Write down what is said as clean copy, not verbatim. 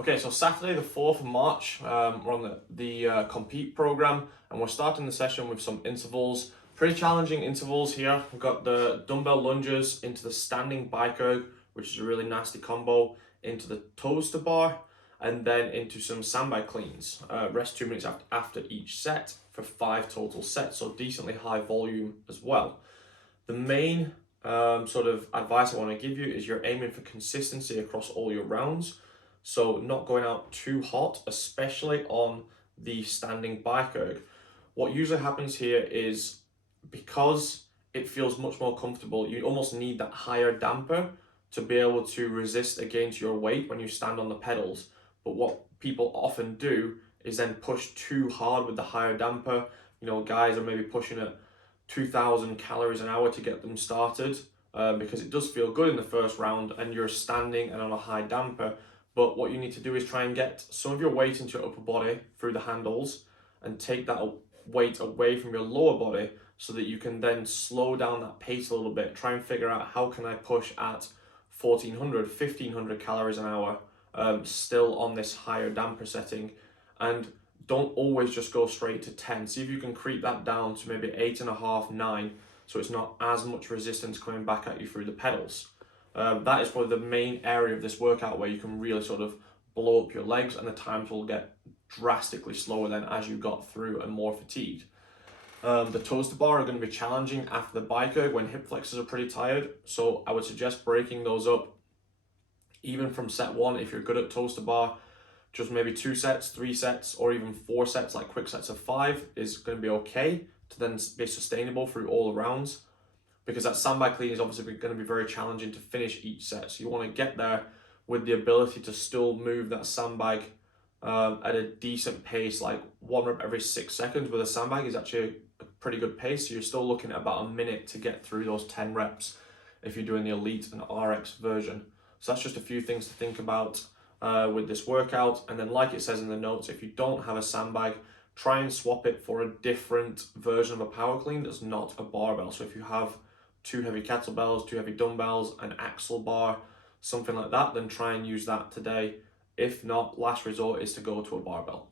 Okay, so Saturday the 4th of March, we're on the Compete program, and we're starting the session with some intervals. Pretty challenging intervals here. We've got the dumbbell lunges into the standing bike erg, which is a really nasty combo, into the toes to bar, and then into some sandbag cleans. Rest 2 minutes after each set for 5 total sets, so decently high volume as well. The main sort of advice I want to give you is you're aiming for consistency across all your rounds. So not going out too hot, especially on the standing bike erg. What usually happens here is because it feels much more comfortable, you almost need that higher damper to be able to resist against your weight when you stand on the pedals. But what people often do is then push too hard with the higher damper. You know, guys are maybe pushing at 2,000 calories an hour to get them started because it does feel good in the first round and you're standing and on a high damper. But what you need to do is try and get some of your weight into your upper body through the handles and take that weight away from your lower body so that you can then slow down that pace a little bit. Try and figure out how can I push at 1,400, 1,500 calories an hour still on this higher damper setting. And don't always just go straight to 10. See if you can creep that down to maybe 8.5, 9, so it's not as much resistance coming back at you through the pedals. That is probably the main area of this workout where you can really sort of blow up your legs, and the times will get drastically slower then as you got through and more fatigued. The toes to bar are going to be challenging after the bike erg when hip flexors are pretty tired, so I would suggest breaking those up even from set 1 if you're good at toes to bar. Just maybe 2 sets, 3 sets, or even 4 sets, like quick sets of 5 is going to be okay to then be sustainable through all the rounds, because that sandbag clean is obviously going to be very challenging to finish each set. So you want to get there with the ability to still move that sandbag at a decent pace, like 1 rep every 6 seconds with a sandbag is actually a pretty good pace. So you're still looking at about a minute to get through those 10 reps if you're doing the Elite and RX version. So that's just a few things to think about with this workout. And then like it says in the notes, if you don't have a sandbag, try and swap it for a different version of a power clean that's not a barbell. So if you have 2 heavy kettlebells, 2 heavy dumbbells, an axle bar, something like that, then try and use that today. If not, last resort is to go to a barbell.